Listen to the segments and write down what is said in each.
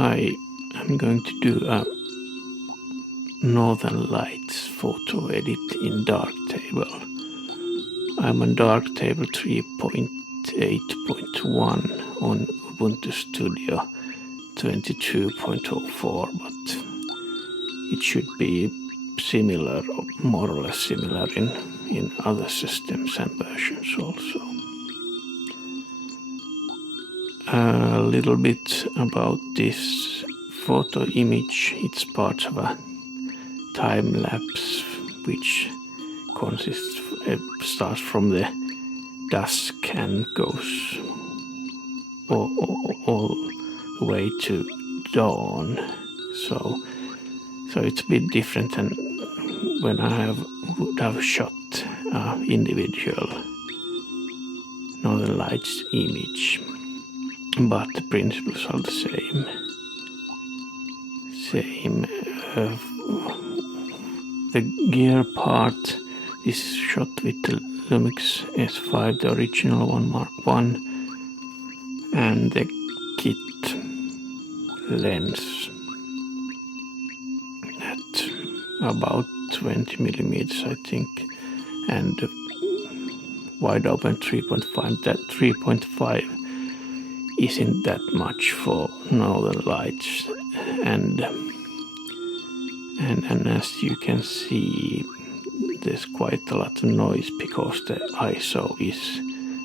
I am going to do a Northern Lights photo edit in Darktable. I'm on Darktable 3.8.1 on Ubuntu Studio 22.04, but it should be similar, or more or less similar in other systems and versions also. A little bit about this photo image. It's part of a time lapse which starts from the dusk and goes all the way to dawn. So it's a bit different than when I would have shot individual Northern Lights image. But the principles are the same. The gear part is shot with the Lumix S5, the original one, Mark 1, and the kit lens at about 20 millimeters, I think, and wide open 3.5. That 3.5 isn't that much for Northern Lights, and as you can see, there's quite a lot of noise because the ISO is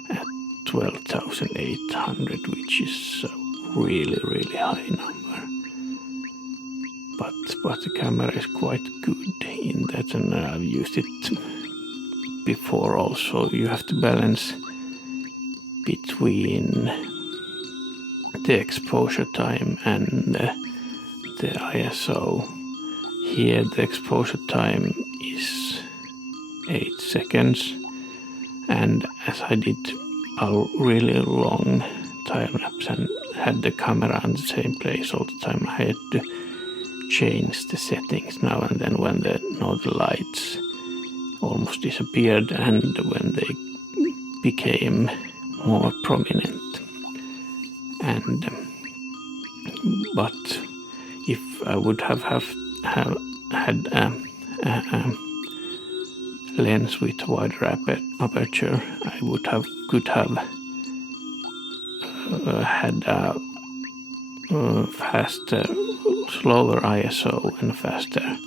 at 12,800, which is a really high number. But the camera is quite good in that, and I've used it before also. You have to balance between the exposure time and the ISO. Here the exposure time is 8 seconds, and as I did a really long time lapse and had the camera in the same place all the time, I had to change the settings now and then when the Northern Lights almost disappeared and when they became more prominent. But if I would have had a lens with a wider aperture, I could have had a faster, slower ISO and faster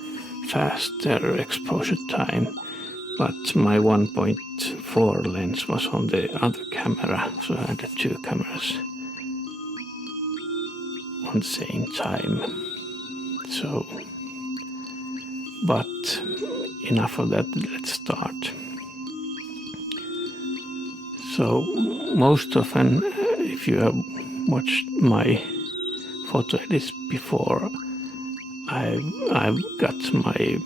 exposure time. But my 1.4 lens was on the other camera, so I had two cameras on the same time. So, but enough of that, let's start. So most often, if you have watched my photo edits before, I've got my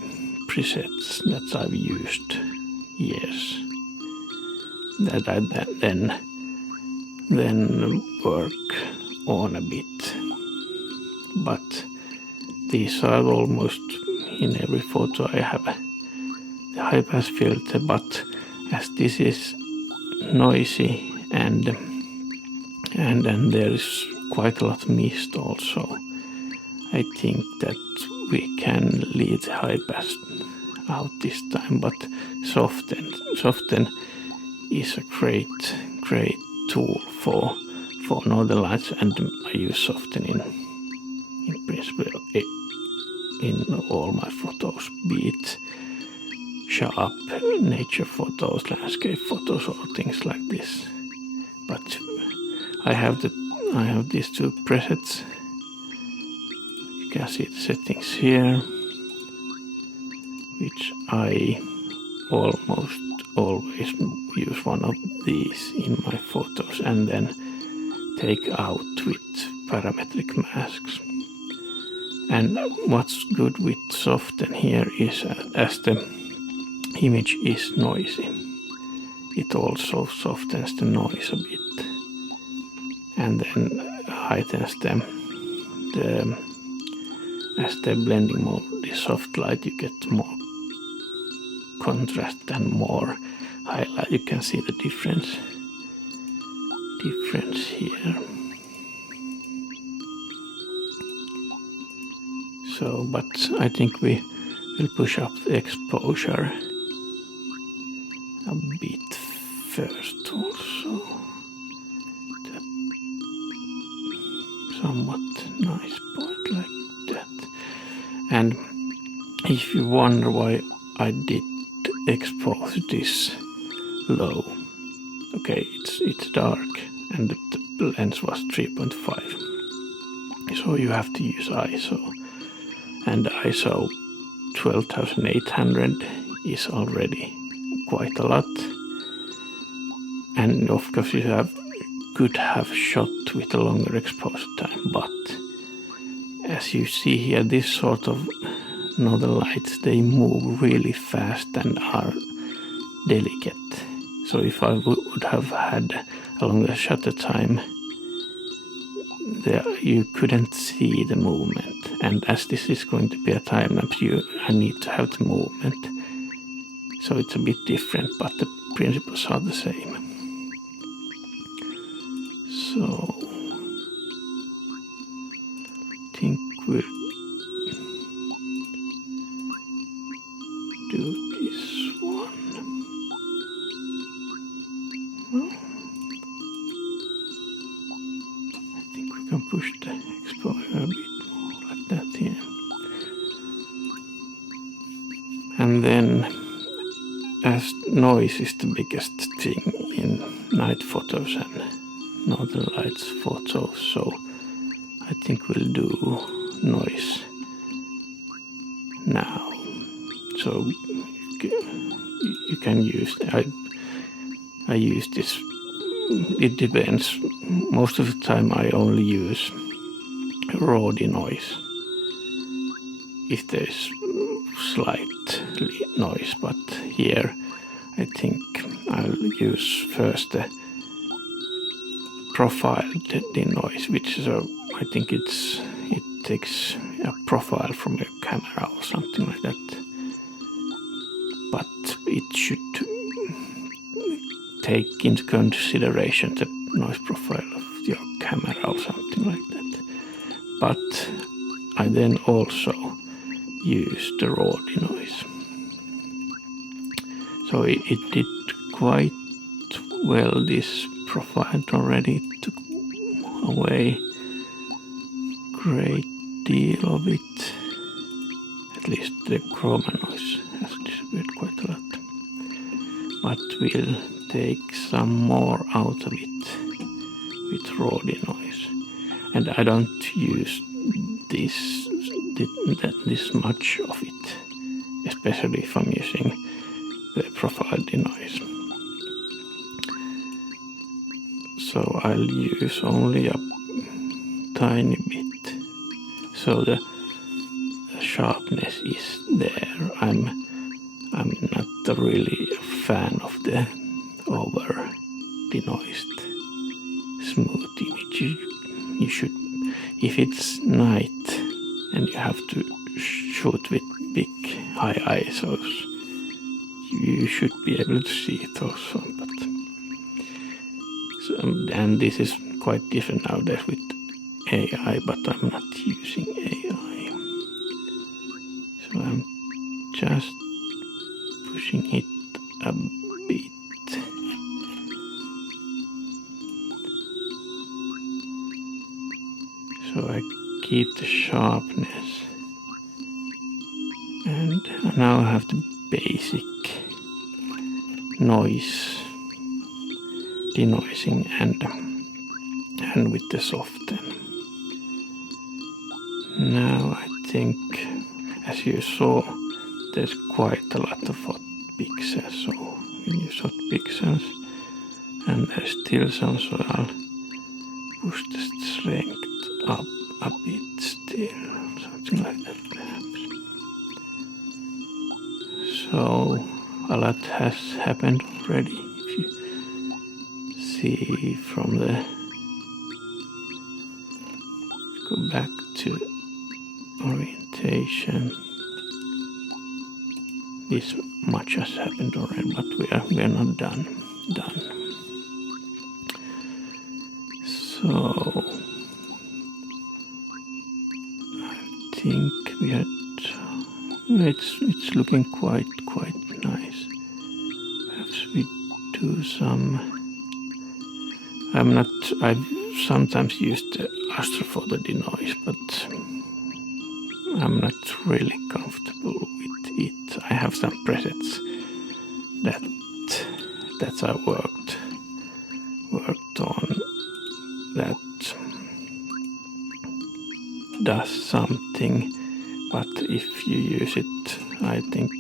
presets that I've used years that I then work on a bit. But these are almost in every photo. I have the Highpass filter, but as this is noisy and then there is quite a lot of mist also, I think that we can leave the Highpass out this time. But Soften is a great tool for Northern Lights, and I use Soften in principle in all my photos, be it sharp nature photos, landscape photos, or things like this. But I have these two presets. You can see the settings here, which I almost always use one of these in my photos and then take out with parametric masks. And what's good with Soften here is as the image is noisy, it also softens the noise a bit and then heightens as the blending mode is soft light, you get more contrast and more highlight. You can see the difference here. So, but I think we will push up the exposure a bit first also. That somewhat nice point like that. And if you wonder why I did expose this low, okay, it's dark and the lens was 3.5. So you have to use ISO, and ISO 12,800 is already quite a lot. And of course you could have shot with a longer exposure time, but as you see here, this sort of northern lights, they move really fast and are delicate. So if I would have had a longer shutter time, you couldn't see the movement. And as this is going to be a time lapse, I need to have the movement. So it's a bit different, but the principles are the same. So I think we'll do this one. Well, I think we can push the exposure a bit more like that here. And then, as noise is the biggest thing in night photos and northern lights photos, so I think we'll do noise now. So you can use, I use this, it depends. Most of the time I only use raw denoise if there's slightly noise, but here I think I'll use first the profiled denoise, which is I think it takes a profile from your camera or something like that, but it should take into consideration the noise profile of your camera or something like that. But I then also use the raw denoise. So it did quite well, this profile already. It took away a great deal of it. At least the chroma noise has disappeared quite a lot. But we'll take some more out of it with raw denoise. And I don't use this much of it, especially if I'm using the profile denoise. So I'll use only a tiny bit, so the sharpness is there. I'm not really a fan of the over denoised smooth image. You should, if it's night and you have to shoot with big high ISOs, you should be able to see it also. But and this is quite different nowadays with AI, but I'm not using AI. So I'm just pushing it a bit. So I keep the sharpness, and now I have the basic noise denoising and with the soften. Now I think, as you saw, there's quite a lot of hot pixels, so we use hot pixels, and there's still some, so I'll push the strength up a bit still, something like that perhaps. So a lot has happened already. If you see from the, go back to orientation, this much has happened already, but we are not done. So I think we are it's looking quite nice. Perhaps we do some. I've sometimes used the AstroPhoto denoise, but I'm not really comfortable with it. I have some presets that I worked on that does something, but if you use it, I think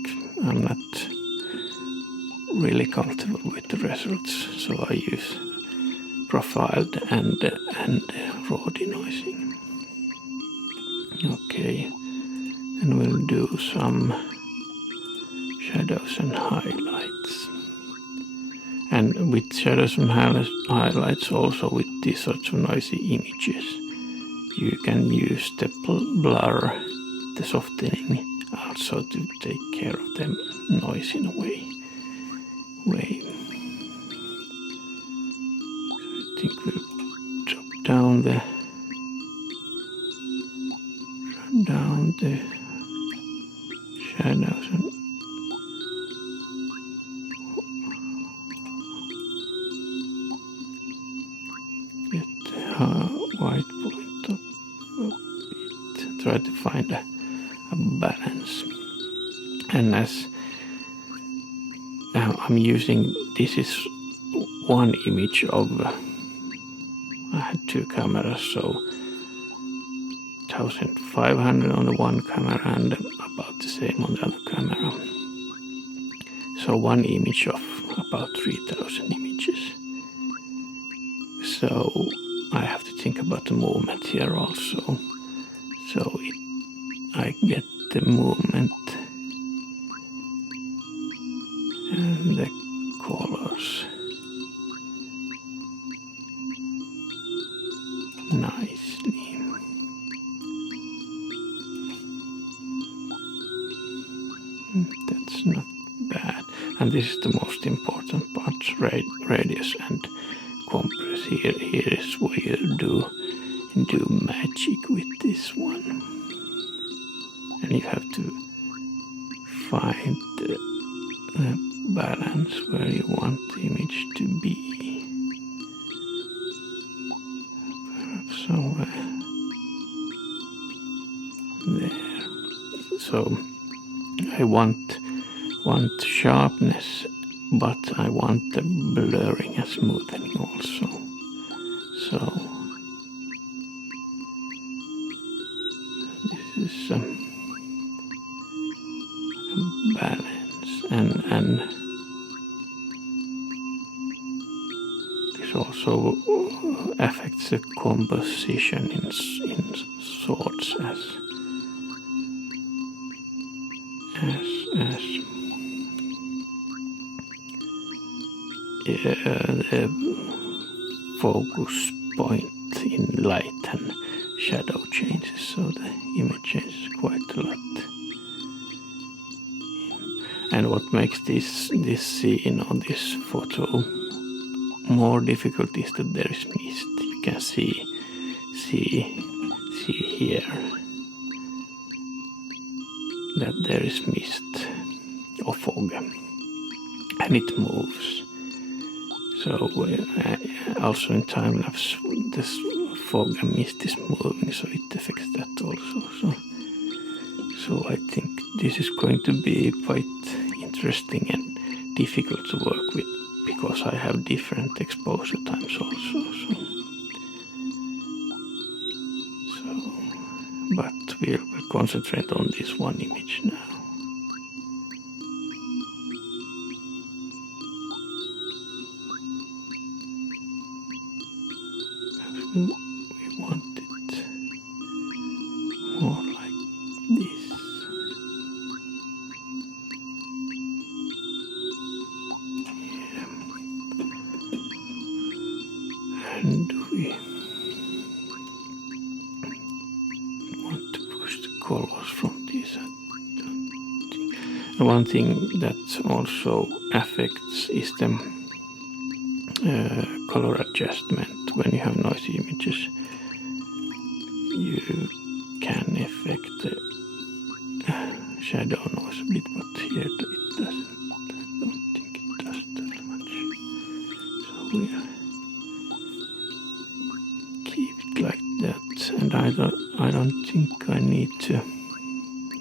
I'm not really comfortable with the results, so I use profiled and raw denoising. Okay, and we'll do some shadows and highlights. And with shadows and highlights, also with these sorts of noisy images, you can use the blur, the softening, also to take care of the noise in a way. So I think we'll drop down the shadows and get the white point up a bit. Try to find a balance. And as I'm using, this is one image of, I had two cameras, so 1500 on the one camera and about the same on the other camera. So one image of about 3000 images. So I have to think about the movement here also. So I get the movement and the colors nicely. That's not bad. And this is the most important part, radius and compress. Here is where you do magic with this one. And you have to find the balance where you want the image to be. Perhaps somewhere there. So I want sharpness, but I want the blurring and smoothing also. So this is a balance, and this also affects the composition in sorts as the focus point in light and shadow changes, so the image changes quite a lot. And what makes this scene or this photo more difficult is that there is mist. You can see here that there is mist or fog, and it moves. So also in time lapse, this fog and mist is moving, so it affects that also. So I think this is going to be quite interesting and difficult to work with, because I have different exposure times also. But we'll concentrate on this one image now. We want it more like this. Yeah. And we want to push the colors from this. And one thing that also affects is the color adjustment. When you have noisy images, you can affect the shadow here it doesn't. I don't think it does that much. So we'll keep it like that. And I don't think I need to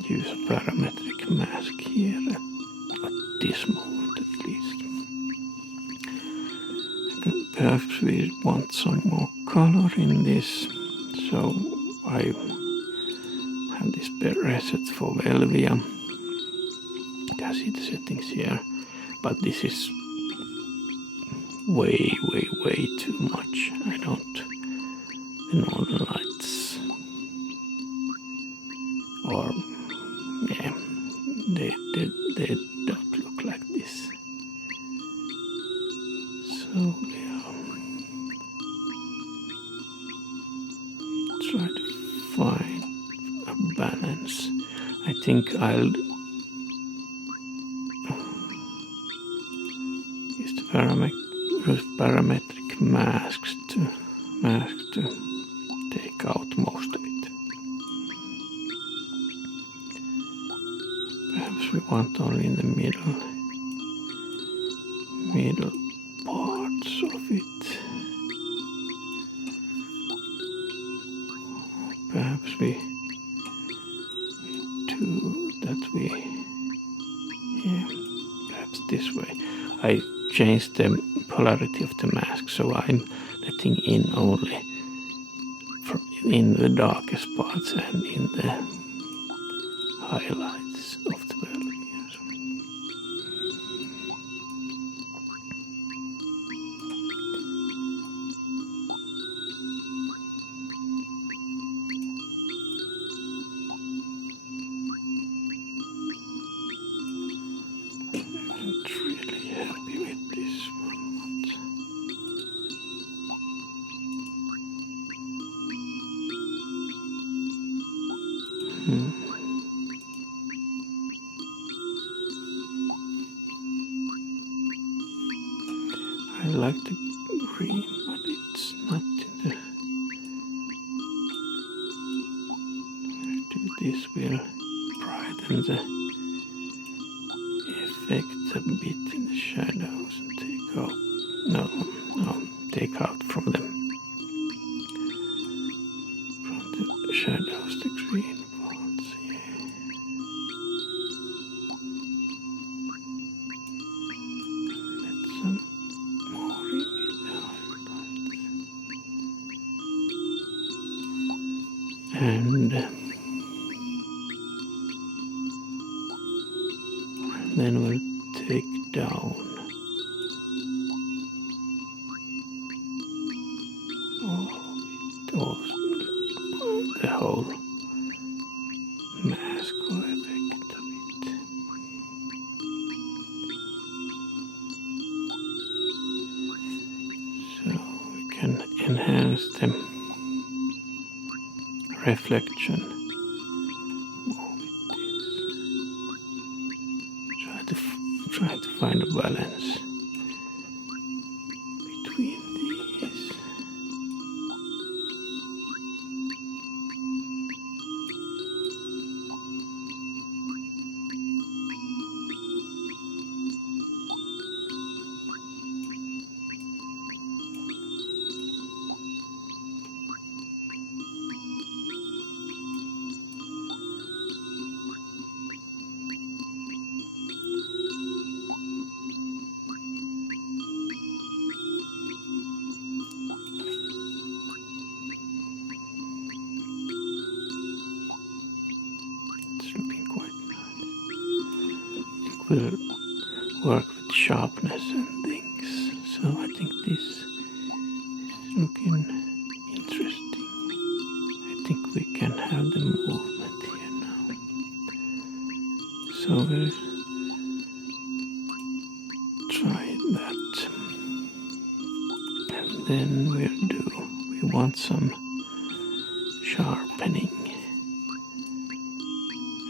use a parametric mask here at this moment at least. Perhaps we want some more color in this, so I have this preset for Velvia. You can see the settings here, but this is way too much. I don't. The Northern Lights, or yeah, they don't look like this. So try to find a balance. I think I'll use the parametric masks to take out most of it. Perhaps we want only in the middle parts of it. Perhaps we do that perhaps this way. I changed the polarity of the mask, so I'm letting in only in the darkest parts and in the highlights of the Velvia. I like the green, but it's not in the... Do this will brighten the effect a bit in the shadows and take out, take out from the shadows the green parts, yeah. Let some more in the highlights. And then we'll take down the whole mask or effect a bit. So we can enhance the reflection more with this. Try to find a balance between these. Will work with sharpness and things, so I think this is looking interesting. I think we can have the movement here now. So we'll try that, and then we want some sharpening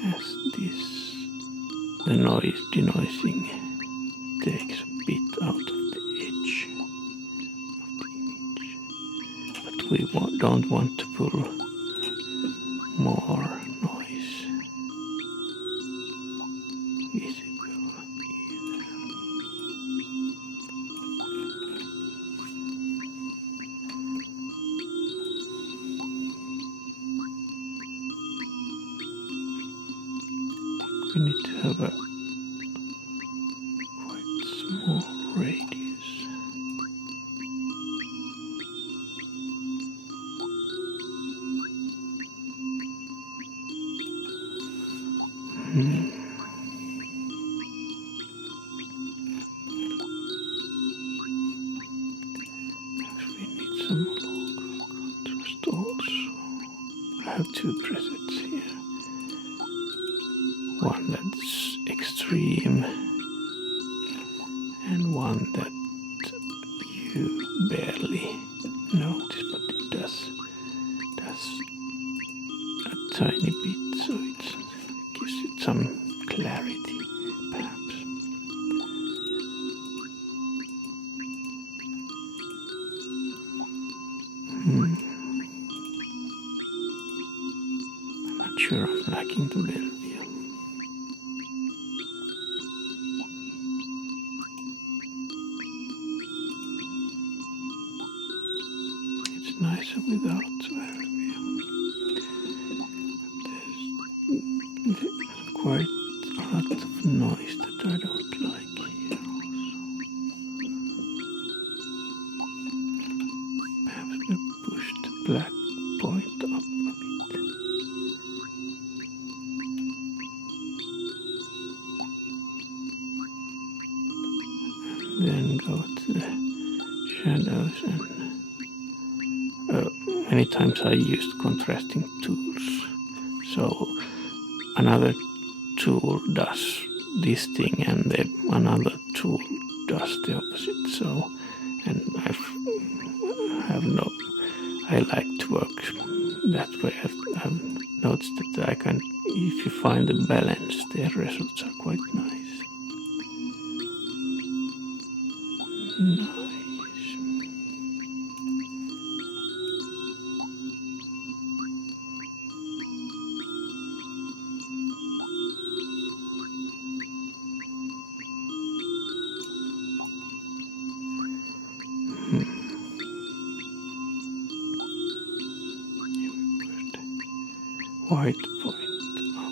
as this. The denoising takes a bit out of the edge of the image, but we don't want to pull more noise visible. We need to have a quite small radius. We need some local contrast also. I have two presets here. One that's extreme and one that you barely notice, but it does a tiny bit, so it gives it some clarity, perhaps. I'm not sure I'm liking the Velvia. It's nicer without Velvia. There's quite a lot of noise that I don't like here also. Perhaps we push the black point up a bit. And then go to the shadows, and many times I used contrasting tools. So another tool does this thing and another tool does the opposite. So, and I like to work that way. I've noticed that I can, if you find a balance, the results are quite nice. Nice. White point up.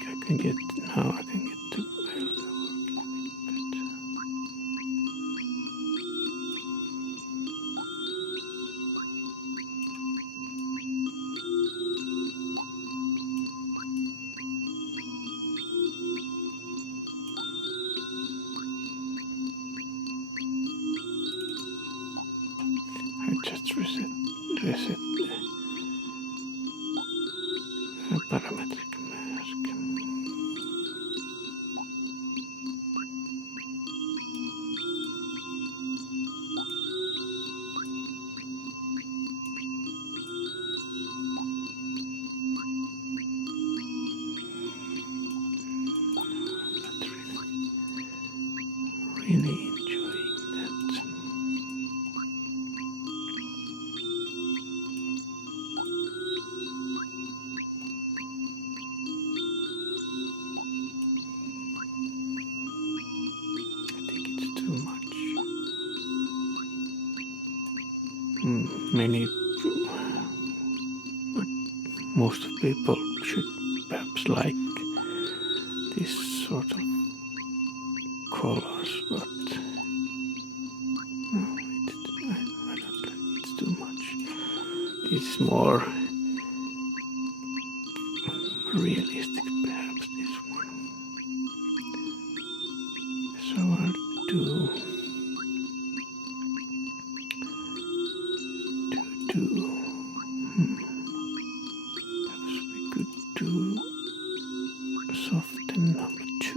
I can get to Velvia working a bit better. I just reset the parametric mask. Really enjoying that. I think it's too much. But most people should perhaps like this sort of colors, but no, I don't like it. It's too much. It's more realistic, perhaps, this one. So I'll do perhaps we could do soften number 2.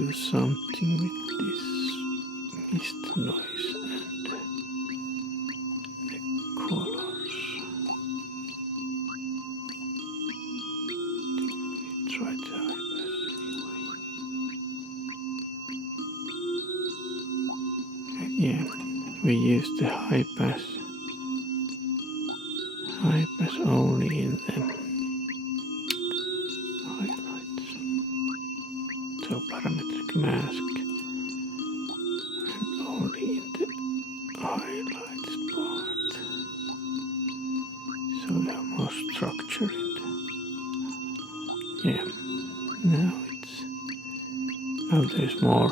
do something with this mist noise and the colors. Try the Highpass anyway. Yeah, we use the Highpass only in the highlights. So parametric mask and only in the highlights part. So we have more structure in the, yeah. Now there's more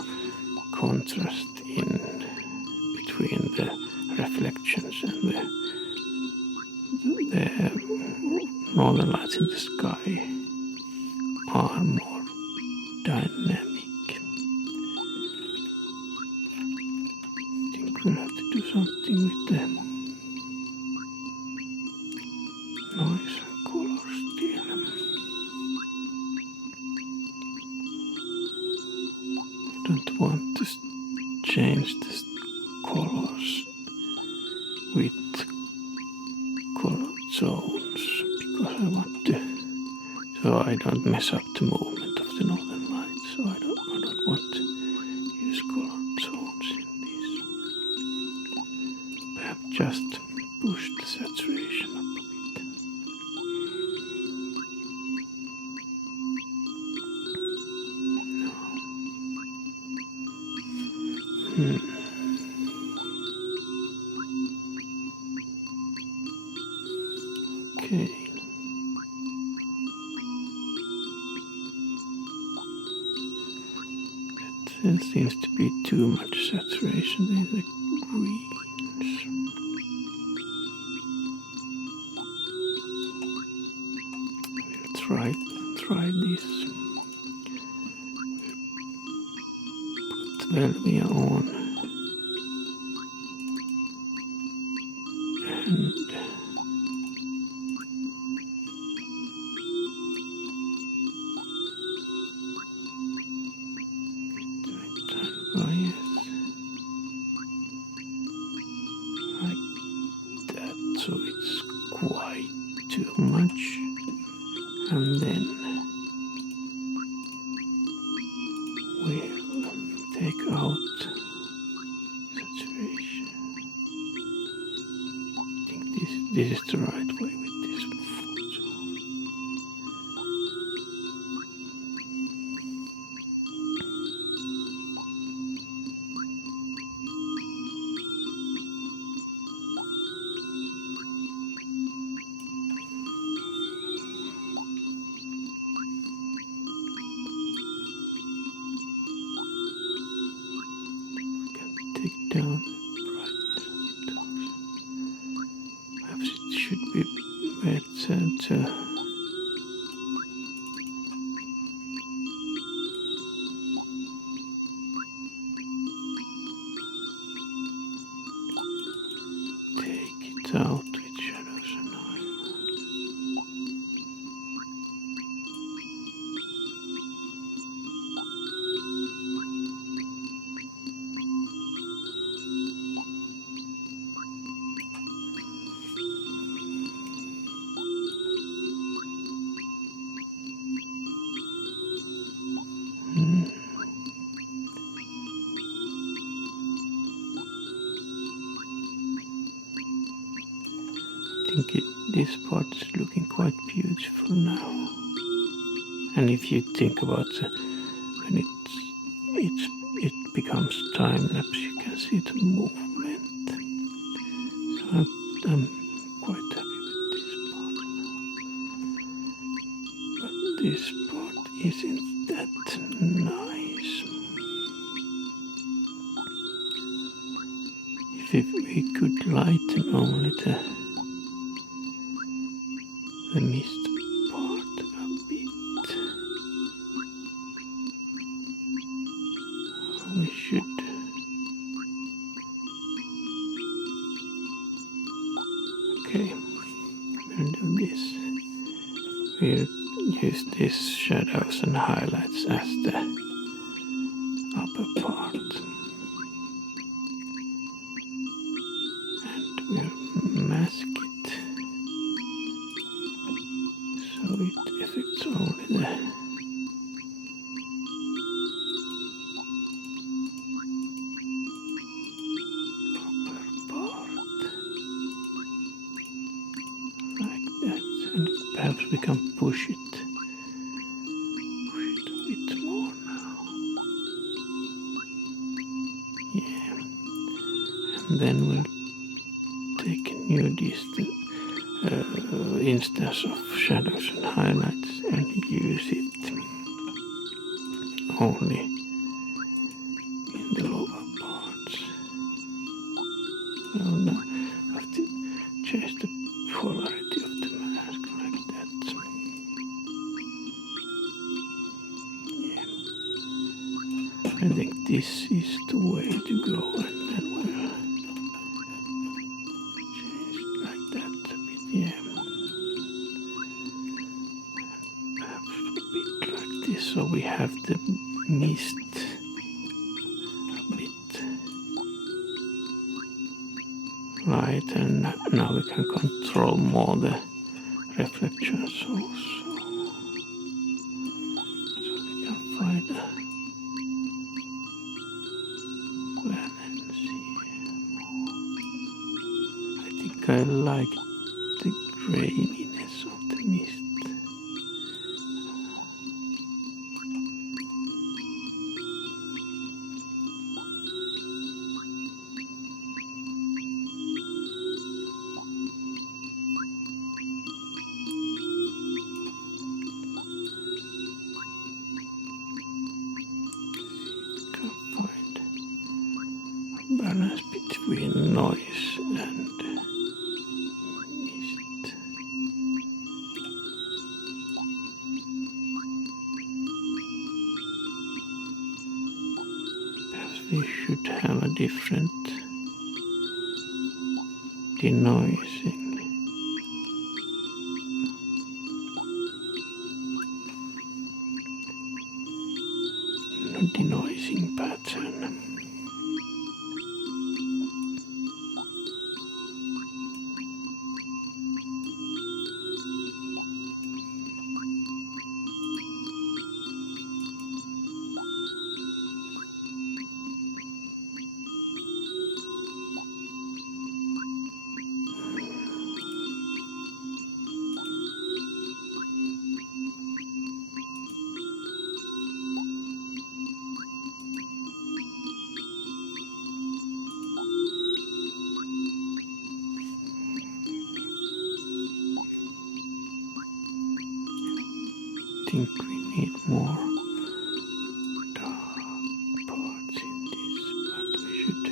contrast in between the reflections and the northern lights in the sky are more dynamic. I think we'll have to do something with the noise and color still. I don't want to change the colors with color zones because I want to, so I don't mess up the movement of the northern lights. So I don't want to use color zones in this. Perhaps just push the saturation up a bit. No. Okay. There seems to be too much saturation in the greens. We'll try this. Put Velvia on and bias like that, so it's quite too much, and then we'll take out saturation. I think this is the right way with this photo. Take down the brightness a bit also. Perhaps it should be better to take it out with shadows and highlights. I think this part is looking quite beautiful now. And if you think about when it becomes time lapse, you can see the movement. So I'm quite happy with this part now. But this part isn't that nice. If we could lighten only the mist part a bit, we should. Okay, we'll do this. We'll use these shadows and highlights as the upper part. And we'll mask it so it affects only the upper part. Like that. And perhaps we can push it a bit more now. Yeah. And then we'll take a new instance of shadows and highlights and use it only in the lower parts. So now I have to change the polarity of the mask like that. Yeah. I think this is the way to go, and then we'll change it like that a bit, yeah. And perhaps a bit like this, so we have the mist a bit light, and now we can control more the reflections also. So we can find a balance here. I think I like the graininess of the mist. Can find a balance between noise and mist. Perhaps we should have a different denoising. Denoising pattern. I think we need more dark parts in this, but we should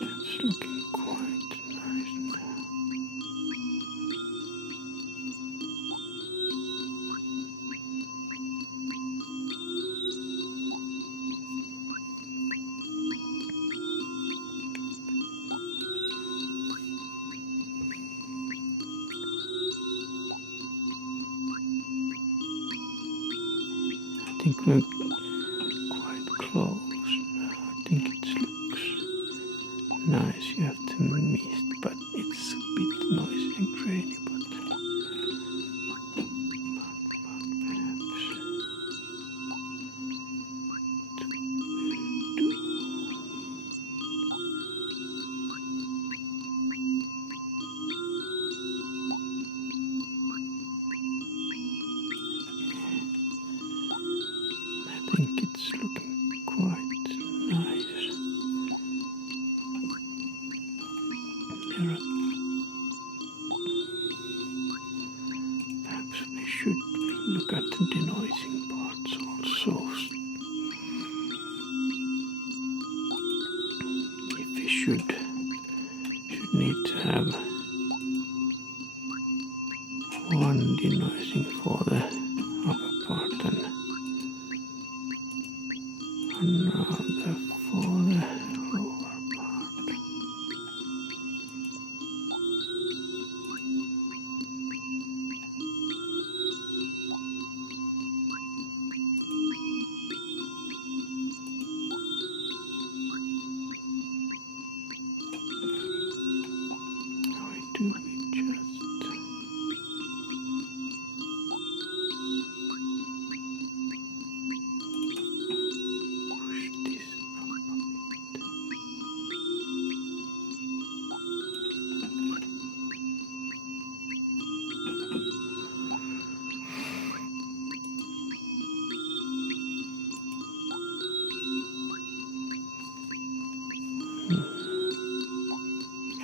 That's looking quite nice now. I think we're quite close now. I think it looks nice. You have to mist, but it's a bit noisy and grainy, but perhaps it will do. I think it's looking quite nice. There are, perhaps we should look at the denoising parts also. If we should have one denoising for the upper part and another for the lower part. How do we just push this up a bit?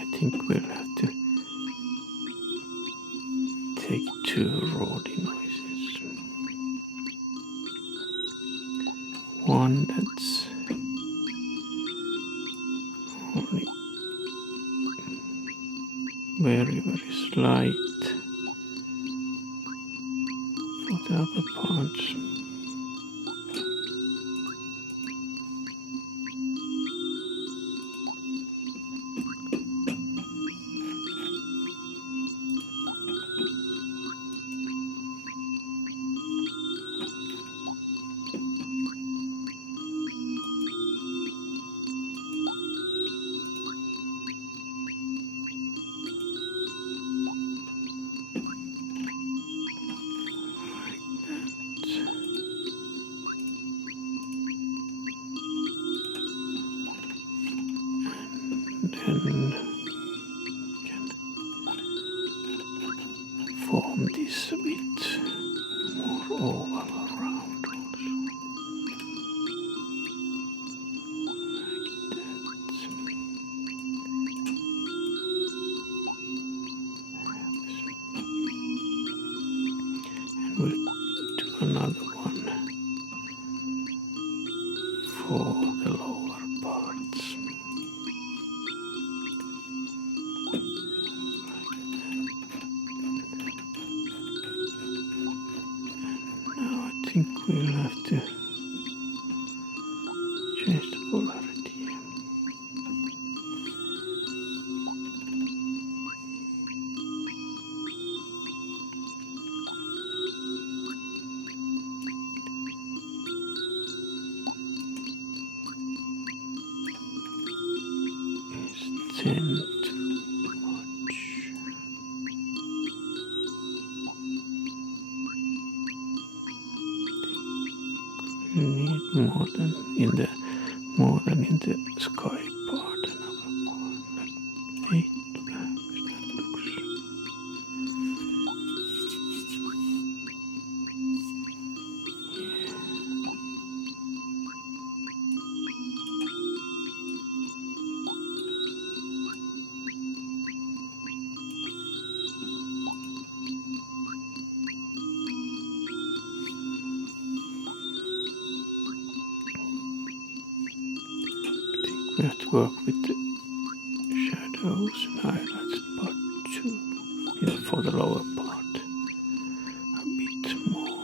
I think we'll have to take 2 raw denoises. One that's only very slight for the upper parts. Then can form this a bit more oval around also. And we'll do another one for the lower parts. Now I think we'll have to change the polarity. It's 10 too much. We need more than in the sky part and upper part, like 8 perhaps. That looks. We have to work with the shadows and highlights part 2 for the lower part a bit more.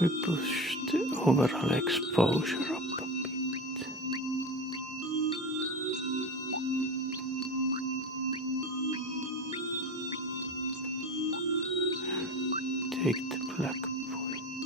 We push the overall exposure up a bit. And take the black point.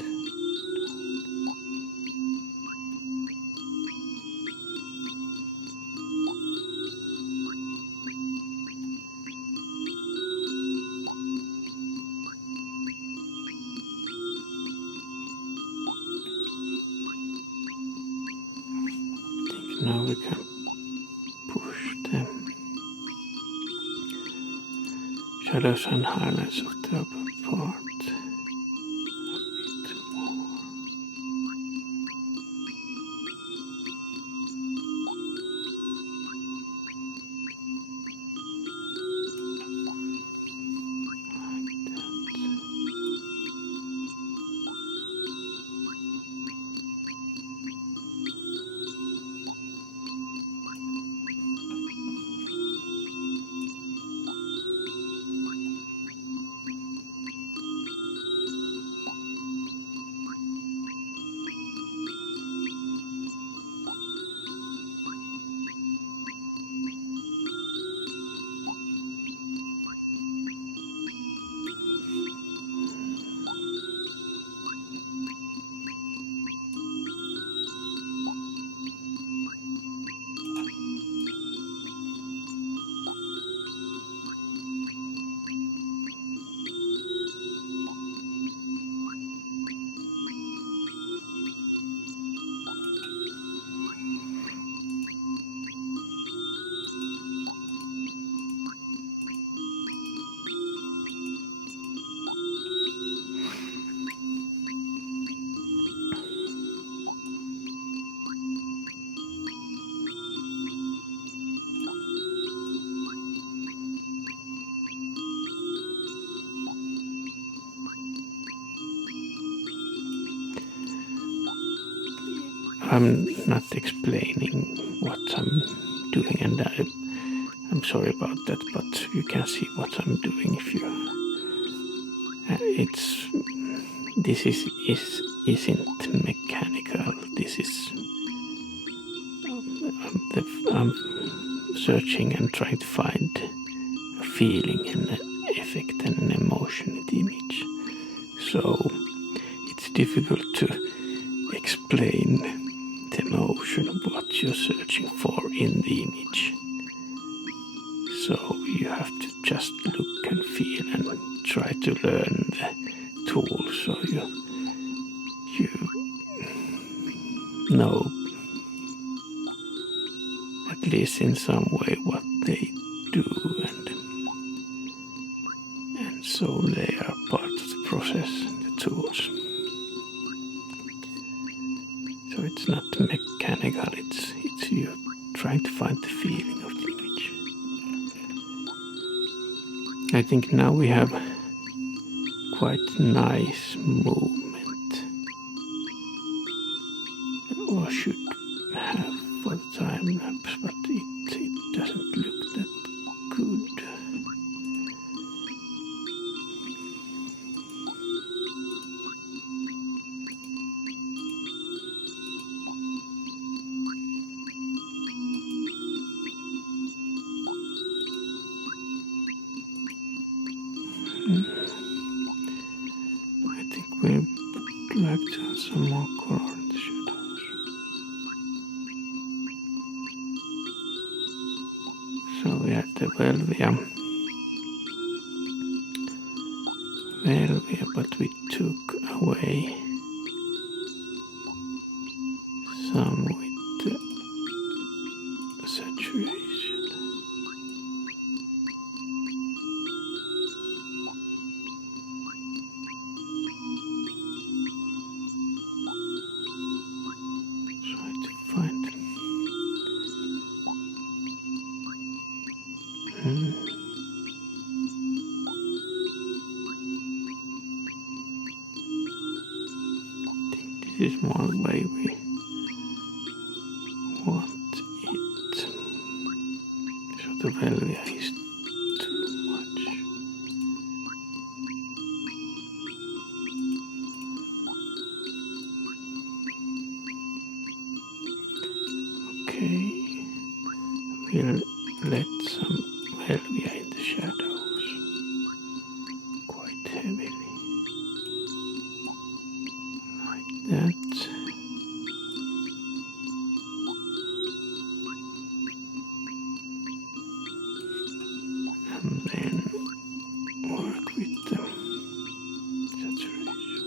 Now we can push the shadows and highlights of the upper part a bit more. I'm not explaining what I'm doing, and I'm sorry about that, but you can see what I'm doing if you. This isn't mechanical. This is I'm searching and trying to find a feeling and an effect and an emotion in the image. So it's difficult to explain the emotion of what you're searching for in the image. So you have to just look and feel and try to learn the tools so you know at least in some way what they do, and so they are part of the process, the tools. So it's not mechanical, it's you trying to find the feeling of the image. I think now we have quite nice movement, or should have for the time lapse, but it doesn't look that good. I think we would like to have some more color in the shadows. So we had the Velvia, but we took away some with the saturation. Try to find. I think this is more the way we want it. So the Velvia is too much. Okay, we'll let some Velvia in the shadows quite heavily, like that. And then work with the saturation.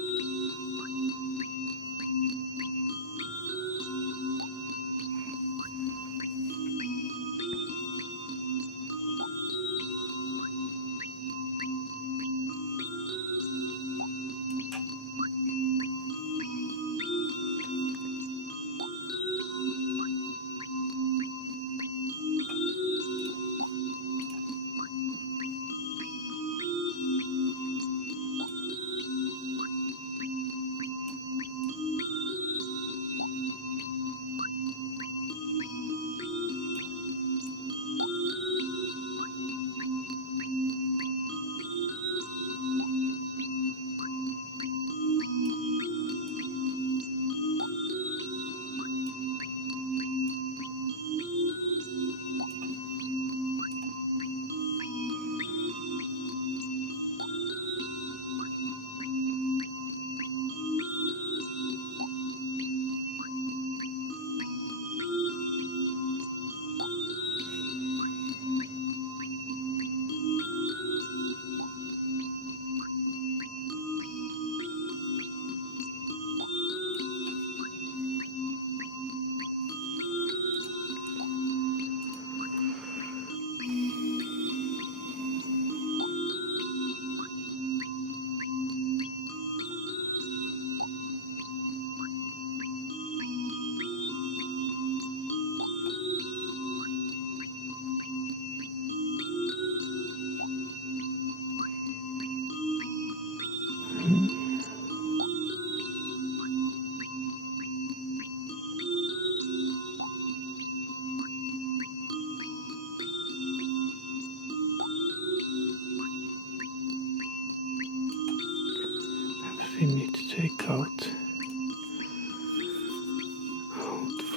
out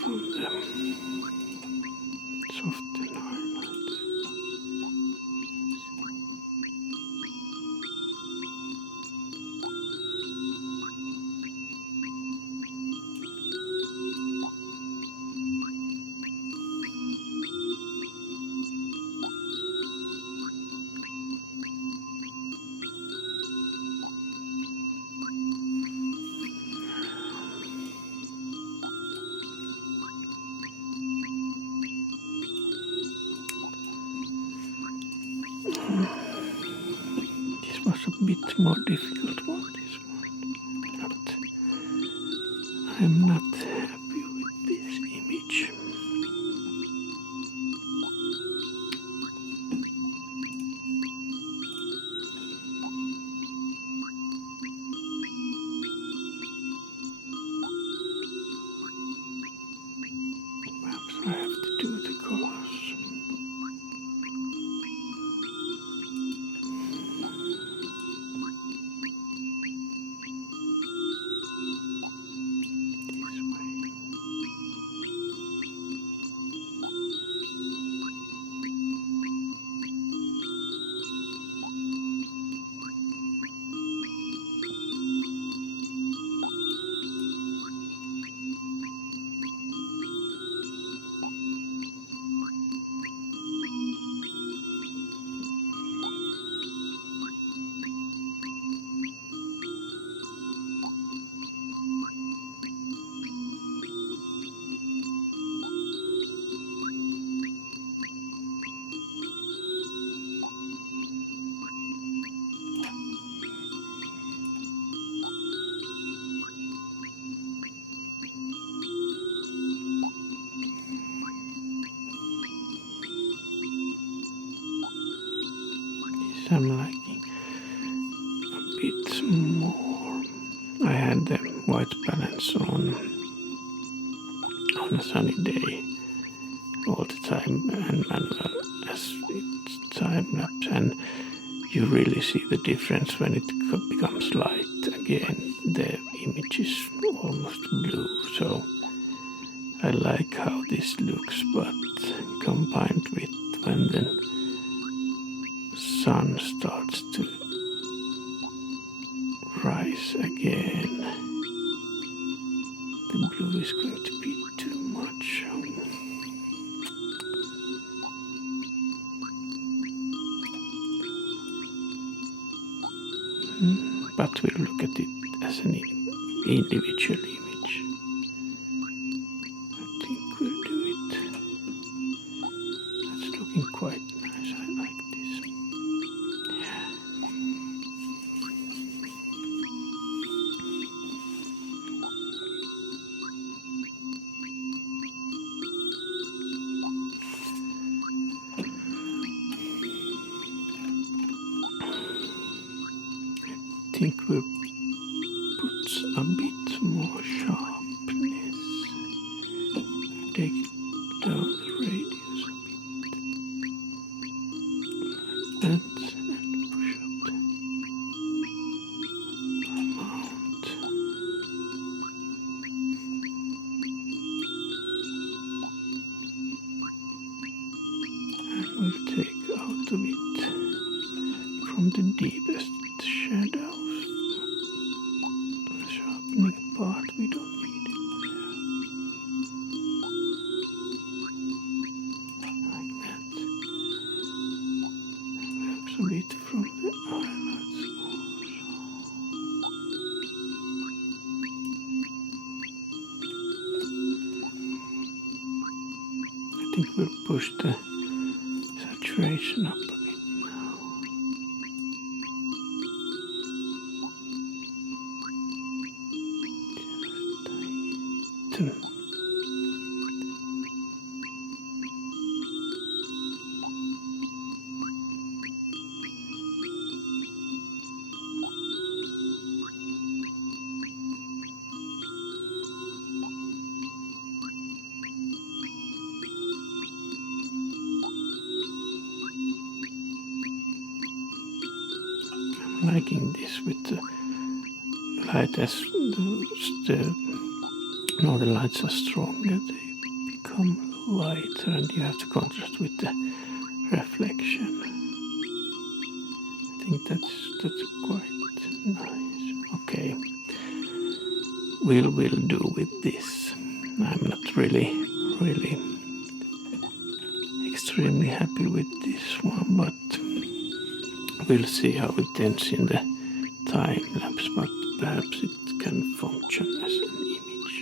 from the soften highlights. This was a bit more difficult one, this one. I'm not happy with this image. Perhaps I have to do the colors. I'm liking a bit more. I had the white balance on a sunny day all the time and manual as it's time lapse, and you really see the difference when it becomes light again. The image is almost blue, so I like how this looks, but combined with when the sun starts to rise again, the blue is going to be too much. But we'll look at it as an individual image. I think we'll do it. That's looking quite nice. I like this. Yeah. I think we'll put a bit more sharpness. Take down the radius a bit. Like that, and push up the amount. And we'll take out of it from the deepest shadows. The sharpening part, we don't need it. Like that. Perhaps a bit from the highlights also. I think we'll push the saturation up a bit now. Just liking this with the tight as the Northern Lights are stronger, they become lighter, and you have to contrast with the reflection. I think that's quite nice. Okay, we'll do with this. I'm not really extremely happy with this one, but we'll see how it ends in the time lapse, but perhaps it can function as an image.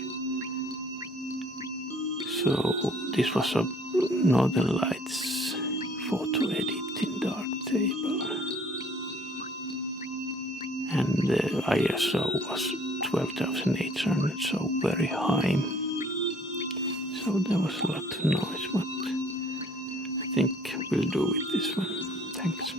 So this was a Northern Lights photo edit in Darktable, and the ISO was 12,800, so very high. So there was a lot of noise, but I think we'll do with this one. Thanks.